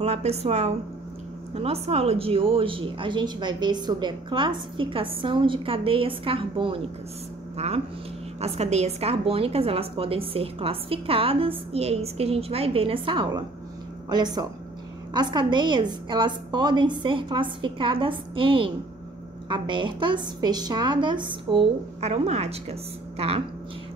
Olá, pessoal! Na nossa aula de hoje, a gente vai ver sobre a classificação de cadeias carbônicas, tá? As cadeias carbônicas, elas podem ser classificadas e é isso que a gente vai ver nessa aula. Olha só, as cadeias, elas podem ser classificadas em abertas, fechadas ou aromáticas, tá?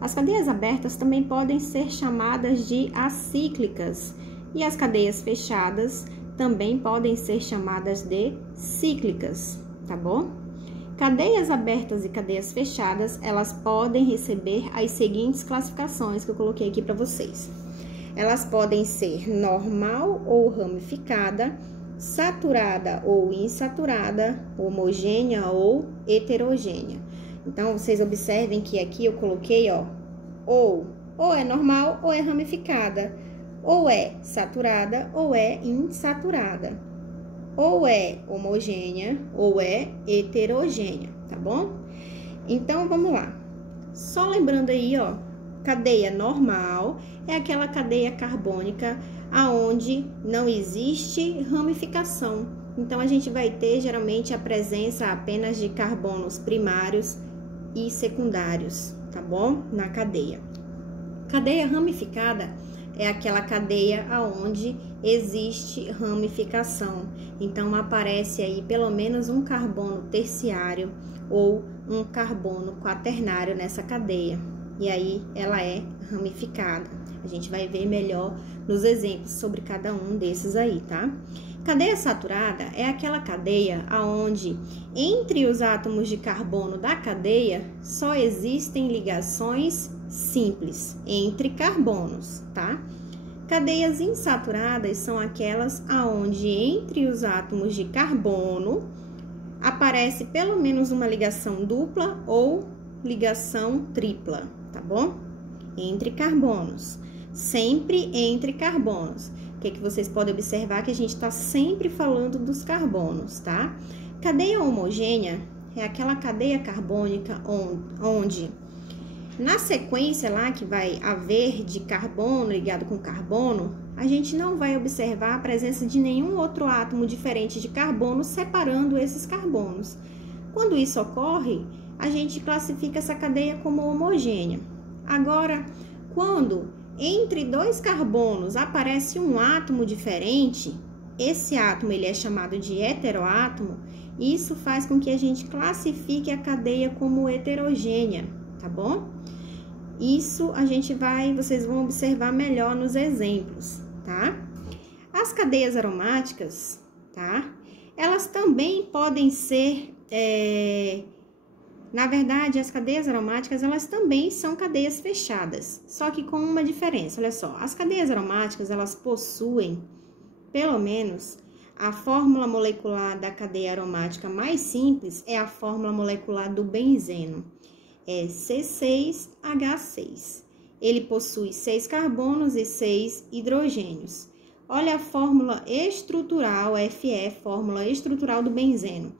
As cadeias abertas também podem ser chamadas de acíclicas e as cadeias fechadas também podem ser chamadas de cíclicas, tá bom? Cadeias abertas e cadeias fechadas, elas podem receber as seguintes classificações que eu coloquei aqui para vocês. Elas podem ser normal ou ramificada, saturada ou insaturada, homogênea ou heterogênea. Então, vocês observem que aqui eu coloquei, ó, ou é normal ou é ramificada, ou é saturada ou é insaturada, ou é homogênea ou é heterogênea, tá bom? Então, vamos lá. Só lembrando aí, ó, cadeia normal é aquela cadeia carbônica aonde não existe ramificação. Então, a gente vai ter geralmente a presença apenas de carbonos primários e secundários, tá bom? Na cadeia. Cadeia ramificada é aquela cadeia aonde existe ramificação. Então, aparece aí pelo menos um carbono terciário ou um carbono quaternário nessa cadeia. E aí, ela é ramificada. A gente vai ver melhor nos exemplos sobre cada um desses aí, tá? Cadeia saturada é aquela cadeia aonde entre os átomos de carbono da cadeia só existem ligações simples entre carbonos, tá? Cadeias insaturadas são aquelas aonde entre os átomos de carbono aparece pelo menos uma ligação dupla ou ligação tripla, tá bom? Entre carbonos, sempre entre carbonos. O que vocês podem observar que a gente está sempre falando dos carbonos, tá? Cadeia homogênea é aquela cadeia carbônica onde na sequência lá que vai haver de carbono ligado com carbono, a gente não vai observar a presença de nenhum outro átomo diferente de carbono separando esses carbonos. Quando isso ocorre, a gente classifica essa cadeia como homogênea. Agora, quando entre dois carbonos aparece um átomo diferente, esse átomo ele é chamado de heteroátomo, e isso faz com que a gente classifique a cadeia como heterogênea, tá bom? Isso vocês vão observar melhor nos exemplos, tá? As cadeias aromáticas, tá? Elas também podem ser, na verdade, as cadeias aromáticas, elas também são cadeias fechadas, só que com uma diferença, olha só. As cadeias aromáticas, elas possuem, pelo menos, a fórmula molecular da cadeia aromática mais simples é a fórmula molecular do benzeno. É C6H6. Ele possui 6 carbonos e 6 hidrogênios. Olha a fórmula estrutural, Fe, fórmula estrutural do benzeno.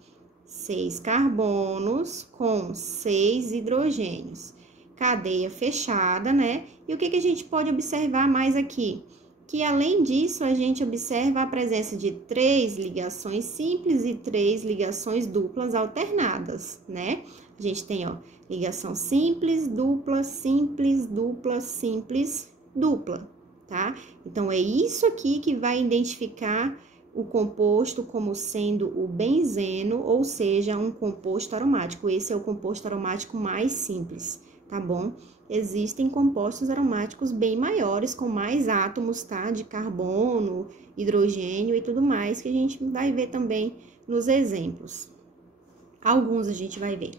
6 carbonos com 6 hidrogênios. Cadeia fechada, né? E o que a gente pode observar mais aqui? Que além disso, a gente observa a presença de 3 ligações simples e 3 ligações duplas alternadas, né? A gente tem, ó, ligação simples, dupla, simples, dupla, simples, dupla, tá? Então, é isso aqui que vai identificar o composto como sendo o benzeno, ou seja, um composto aromático. Esse é o composto aromático mais simples, tá bom? Existem compostos aromáticos bem maiores, com mais átomos, tá? De carbono, hidrogênio e tudo mais, que a gente vai ver também nos exemplos. Alguns a gente vai ver.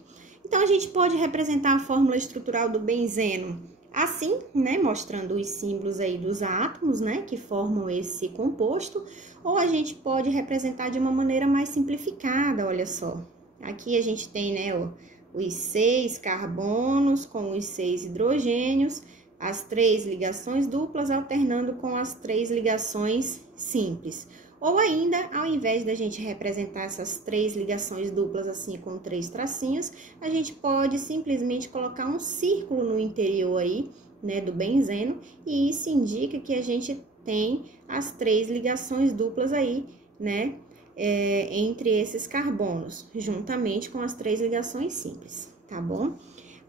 Então, a gente pode representar a fórmula estrutural do benzeno assim, né? Mostrando os símbolos aí dos átomos, né? Que formam esse composto. Ou a gente pode representar de uma maneira mais simplificada, olha só. Aqui a gente tem, né, ó, os 6 carbonos com os 6 hidrogênios, as 3 ligações duplas alternando com as 3 ligações simples. Ou ainda, ao invés da gente representar essas 3 ligações duplas assim com 3 tracinhos, a gente pode simplesmente colocar um círculo no interior aí, né, do benzeno, e isso indica que a gente tem as 3 ligações duplas aí, né? Entre esses carbonos, juntamente com as 3 ligações simples, tá bom?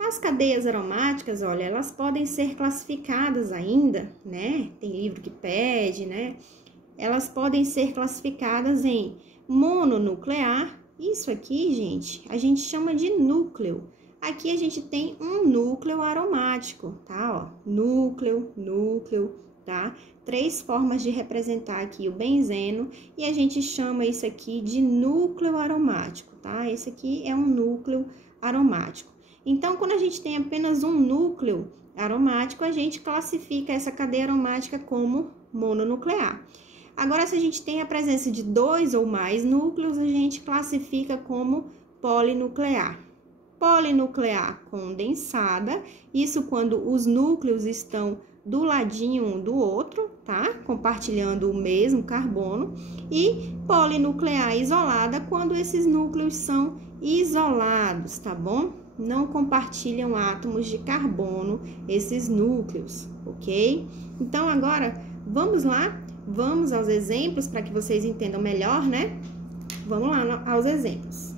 As cadeias aromáticas, olha, elas podem ser classificadas ainda, né? Tem livro que pede, né? Elas podem ser classificadas em mononuclear. Isso aqui, gente, a gente chama de núcleo. Aqui a gente tem um núcleo aromático, tá? Ó, núcleo, tá? 3 formas de representar aqui o benzeno e a gente chama isso aqui de núcleo aromático, tá? Esse aqui é um núcleo aromático. Então, quando a gente tem apenas um núcleo aromático, a gente classifica essa cadeia aromática como mononuclear. Agora, se a gente tem a presença de 2 ou mais núcleos, a gente classifica como polinuclear. Polinuclear condensada, isso quando os núcleos estão do ladinho um do outro, tá? Compartilhando o mesmo carbono. E polinuclear isolada, quando esses núcleos são isolados, tá bom? Não compartilham átomos de carbono, esses núcleos, ok? Então, agora, vamos lá? Vamos aos exemplos para que vocês entendam melhor, né? Vamos lá aos exemplos.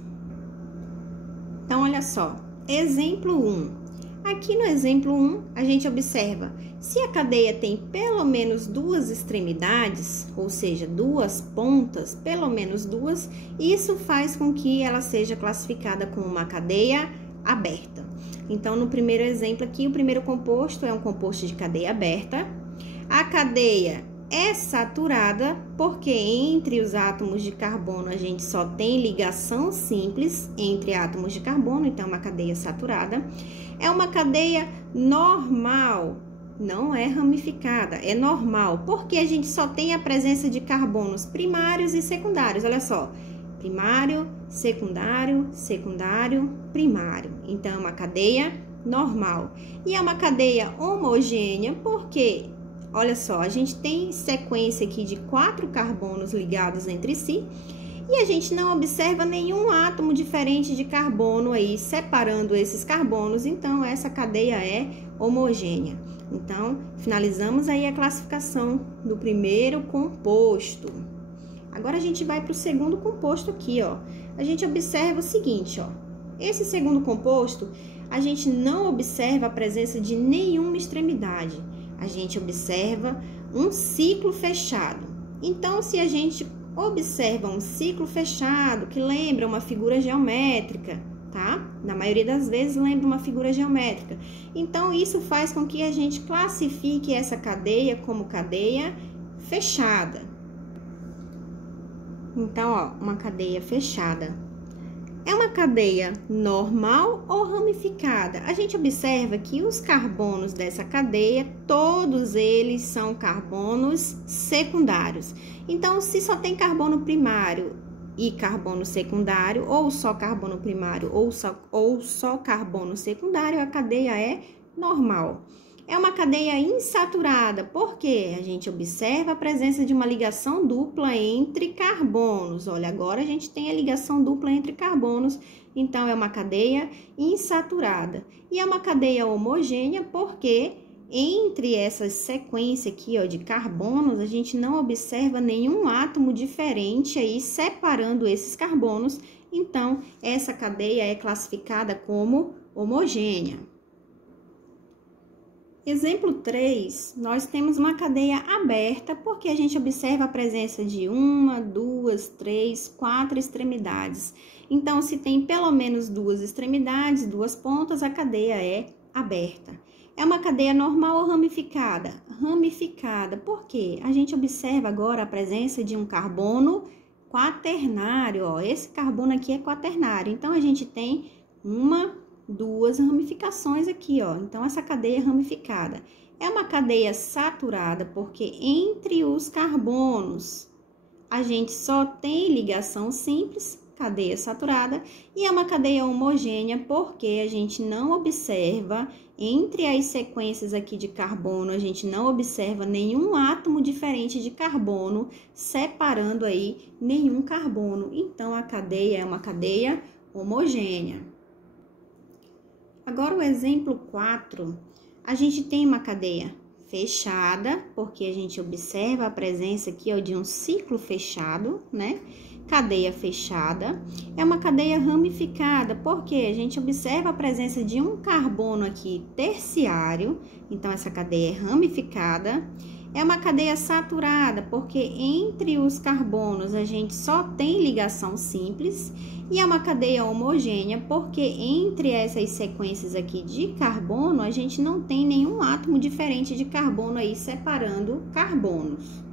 Então, olha só. Exemplo 1. Aqui no exemplo 1, a gente observa, se a cadeia tem pelo menos 2 extremidades, ou seja, 2 pontas, pelo menos 2, isso faz com que ela seja classificada como uma cadeia aberta. Então, no primeiro exemplo aqui, o primeiro composto é um composto de cadeia aberta. A cadeia é saturada porque entre os átomos de carbono a gente só tem ligação simples entre átomos de carbono, então é uma cadeia saturada. É uma cadeia normal, não é ramificada, é normal, porque a gente só tem a presença de carbonos primários e secundários, olha só. Primário, secundário, secundário, primário. Então, é uma cadeia normal. E é uma cadeia homogênea, porque, olha só, a gente tem sequência aqui de 4 carbonos ligados entre si, e a gente não observa nenhum átomo diferente de carbono aí, separando esses carbonos, então, essa cadeia é homogênea. Então, finalizamos aí a classificação do primeiro composto. Agora, a gente vai para o segundo composto aqui, ó. A gente observa o seguinte, ó. Esse segundo composto, a gente não observa a presença de nenhuma extremidade. A gente observa um ciclo fechado. Então, se a gente observa um ciclo fechado, que lembra uma figura geométrica, tá? Na maioria das vezes, lembra uma figura geométrica. Então, isso faz com que a gente classifique essa cadeia como cadeia fechada. Então, ó, uma cadeia fechada. É uma cadeia normal ou ramificada? A gente observa que os carbonos dessa cadeia, todos eles são carbonos secundários. Então, se só tem carbono primário e carbono secundário, ou só carbono primário ou só carbono secundário, a cadeia é normal. É uma cadeia insaturada, porque a gente observa a presença de uma ligação dupla entre carbonos. Olha, agora a gente tem a ligação dupla entre carbonos, então é uma cadeia insaturada. E é uma cadeia homogênea, porque entre essa sequência aqui, ó, de carbonos, a gente não observa nenhum átomo diferente aí separando esses carbonos, então essa cadeia é classificada como homogênea. Exemplo 3, nós temos uma cadeia aberta porque a gente observa a presença de 1, 2, 3, 4 extremidades. Então, se tem pelo menos 2 extremidades, 2 pontas, a cadeia é aberta. É uma cadeia normal ou ramificada? Ramificada, porque a gente observa agora a presença de um carbono quaternário, ó. Esse carbono aqui é quaternário, então a gente tem 2 ramificações aqui, ó. Então, essa cadeia é ramificada. É uma cadeia saturada, porque entre os carbonos a gente só tem ligação simples, cadeia saturada, e é uma cadeia homogênea, porque a gente não observa, entre as sequências aqui de carbono, a gente não observa nenhum átomo diferente de carbono, separando aí nenhum carbono. Então, a cadeia é uma cadeia homogênea. Agora, o exemplo 4, a gente tem uma cadeia fechada, porque a gente observa a presença aqui, ó, de um ciclo fechado, né? Cadeia fechada. É uma cadeia ramificada, porque a gente observa a presença de um carbono aqui terciário, então essa cadeia é ramificada. É uma cadeia saturada, porque entre os carbonos a gente só tem ligação simples. E é uma cadeia homogênea, porque entre essas sequências aqui de carbono, a gente não tem nenhum átomo diferente de carbono aí separando carbonos.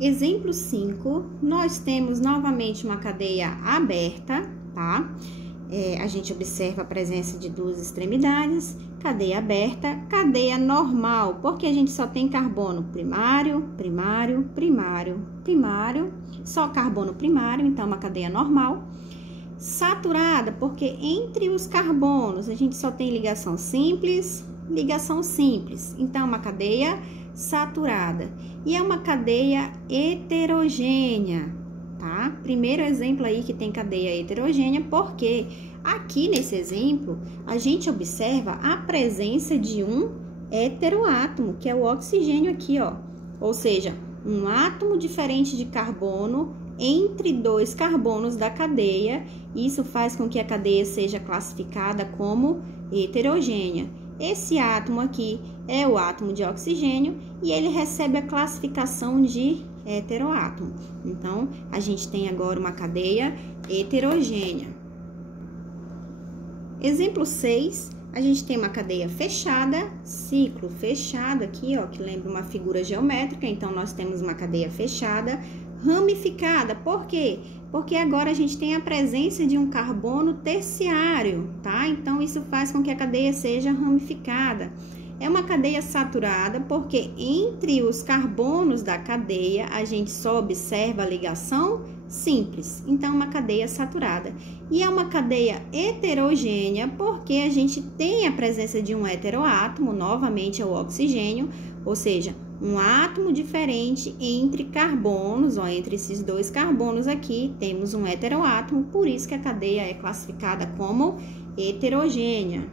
Exemplo 5, nós temos novamente uma cadeia aberta, tá? A gente observa a presença de duas extremidades, cadeia aberta, cadeia normal, porque a gente só tem carbono primário, primário, primário, primário, só carbono primário, então uma cadeia normal. Saturada, porque entre os carbonos a gente só tem ligação simples, então uma cadeia saturada. E é uma cadeia heterogênea, tá? Primeiro exemplo aí que tem cadeia heterogênea, porque aqui nesse exemplo a gente observa a presença de um heteroátomo, que é o oxigênio aqui, ó. Ou seja, um átomo diferente de carbono entre dois carbonos da cadeia. Isso faz com que a cadeia seja classificada como heterogênea. Esse átomo aqui é o átomo de oxigênio e ele recebe a classificação de heteroátomo. Então, a gente tem agora uma cadeia heterogênea. Exemplo 6, a gente tem uma cadeia fechada, ciclo fechado aqui, ó, que lembra uma figura geométrica. Então, nós temos uma cadeia fechada, ramificada. Por quê? Porque agora a gente tem a presença de um carbono terciário, tá? Então, isso faz com que a cadeia seja ramificada. É uma cadeia saturada, porque entre os carbonos da cadeia, a gente só observa a ligação simples. Então, uma cadeia saturada. E é uma cadeia heterogênea, porque a gente tem a presença de um heteroátomo, novamente é o oxigênio, ou seja, um átomo diferente entre carbonos, ó, entre esses dois carbonos aqui, temos um heteroátomo, por isso que a cadeia é classificada como heterogênea.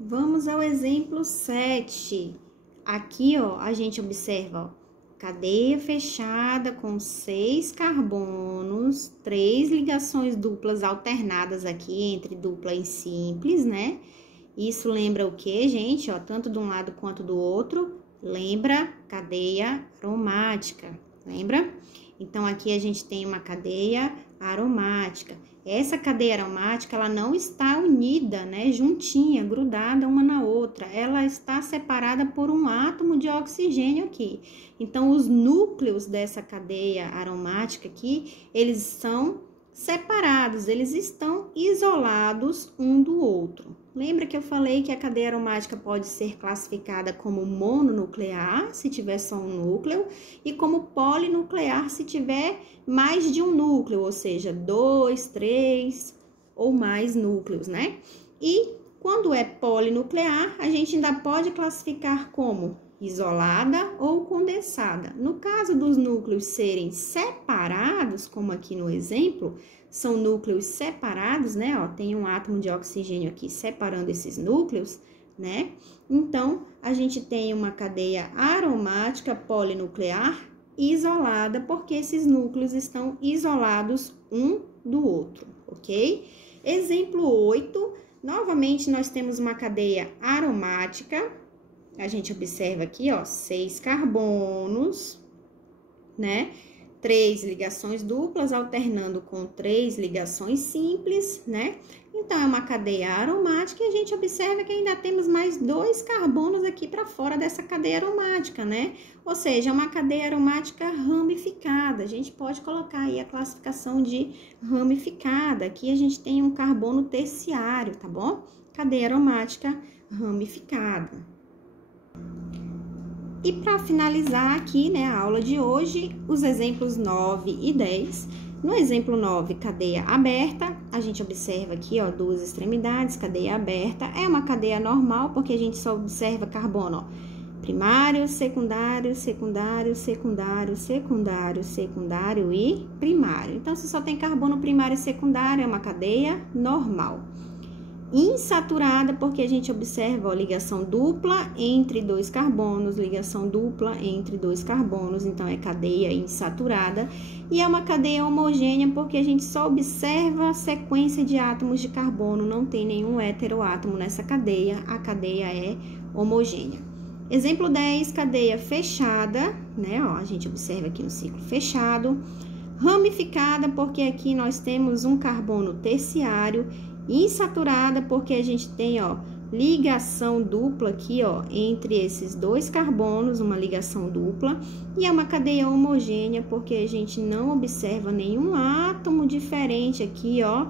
Vamos ao exemplo 7. Aqui, ó, a gente observa, ó, cadeia fechada com 6 carbonos, 3 ligações duplas alternadas aqui entre dupla e simples, né? Isso lembra o que, gente? Ó, tanto de um lado quanto do outro. Lembra cadeia aromática, lembra? Então, aqui a gente tem uma cadeia aromática. Essa cadeia aromática, ela não está unida, né, juntinha, grudada uma na outra. Ela está separada por um átomo de oxigênio aqui. Então, os núcleos dessa cadeia aromática aqui, eles são separados, eles estão isolados um do outro. Lembra que eu falei que a cadeia aromática pode ser classificada como mononuclear, se tiver só um núcleo, e como polinuclear, se tiver mais de um núcleo, ou seja, 2, 3 ou mais núcleos, né? E quando é polinuclear, a gente ainda pode classificar como isolada ou condensada. No caso dos núcleos serem separados, como aqui no exemplo, são núcleos separados, né? Ó, tem um átomo de oxigênio aqui separando esses núcleos, né? Então, a gente tem uma cadeia aromática polinuclear isolada, porque esses núcleos estão isolados um do outro, ok? Exemplo 8, novamente nós temos uma cadeia aromática. A gente observa aqui, ó, 6 carbonos, né? 3 ligações duplas alternando com 3 ligações simples, né? Então, é uma cadeia aromática e a gente observa que ainda temos mais 2 carbonos aqui para fora dessa cadeia aromática, né? Ou seja, é uma cadeia aromática ramificada. A gente pode colocar aí a classificação de ramificada. Aqui a gente tem um carbono terciário, tá bom? Cadeia aromática ramificada. E para finalizar aqui, né, a aula de hoje, os exemplos 9 e 10. No exemplo 9, cadeia aberta, a gente observa aqui, ó, 2 extremidades, cadeia aberta. É uma cadeia normal, porque a gente só observa carbono, ó, primário, secundário, secundário, secundário, secundário, secundário e primário. Então, se só tem carbono primário e secundário, é uma cadeia normal. insaturada, porque a gente observa, ó, ligação dupla entre dois carbonos, ligação dupla entre dois carbonos, então é cadeia insaturada. E é uma cadeia homogênea, porque a gente só observa a sequência de átomos de carbono, não tem nenhum heteroátomo nessa cadeia, a cadeia é homogênea. Exemplo 10, cadeia fechada, né, ó, a gente observa aqui no ciclo fechado. Ramificada, porque aqui nós temos um carbono terciário. Insaturada, porque a gente tem, ó, ligação dupla aqui, ó, entre esses dois carbonos, uma ligação dupla. E é uma cadeia homogênea, porque a gente não observa nenhum átomo diferente aqui, ó,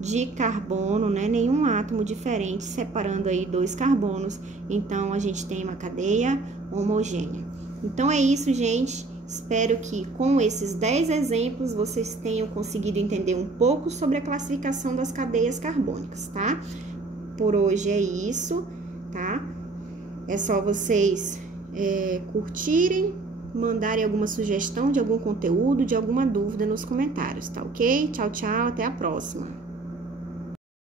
de carbono, né? Nenhum átomo diferente separando aí dois carbonos. Então, a gente tem uma cadeia homogênea. Então, é isso, gente. Espero que com esses 10 exemplos vocês tenham conseguido entender um pouco sobre a classificação das cadeias carbônicas, tá? Por hoje é isso, tá? É só vocês curtirem, mandarem alguma sugestão de algum conteúdo, de alguma dúvida nos comentários, tá ok? Tchau, tchau, até a próxima!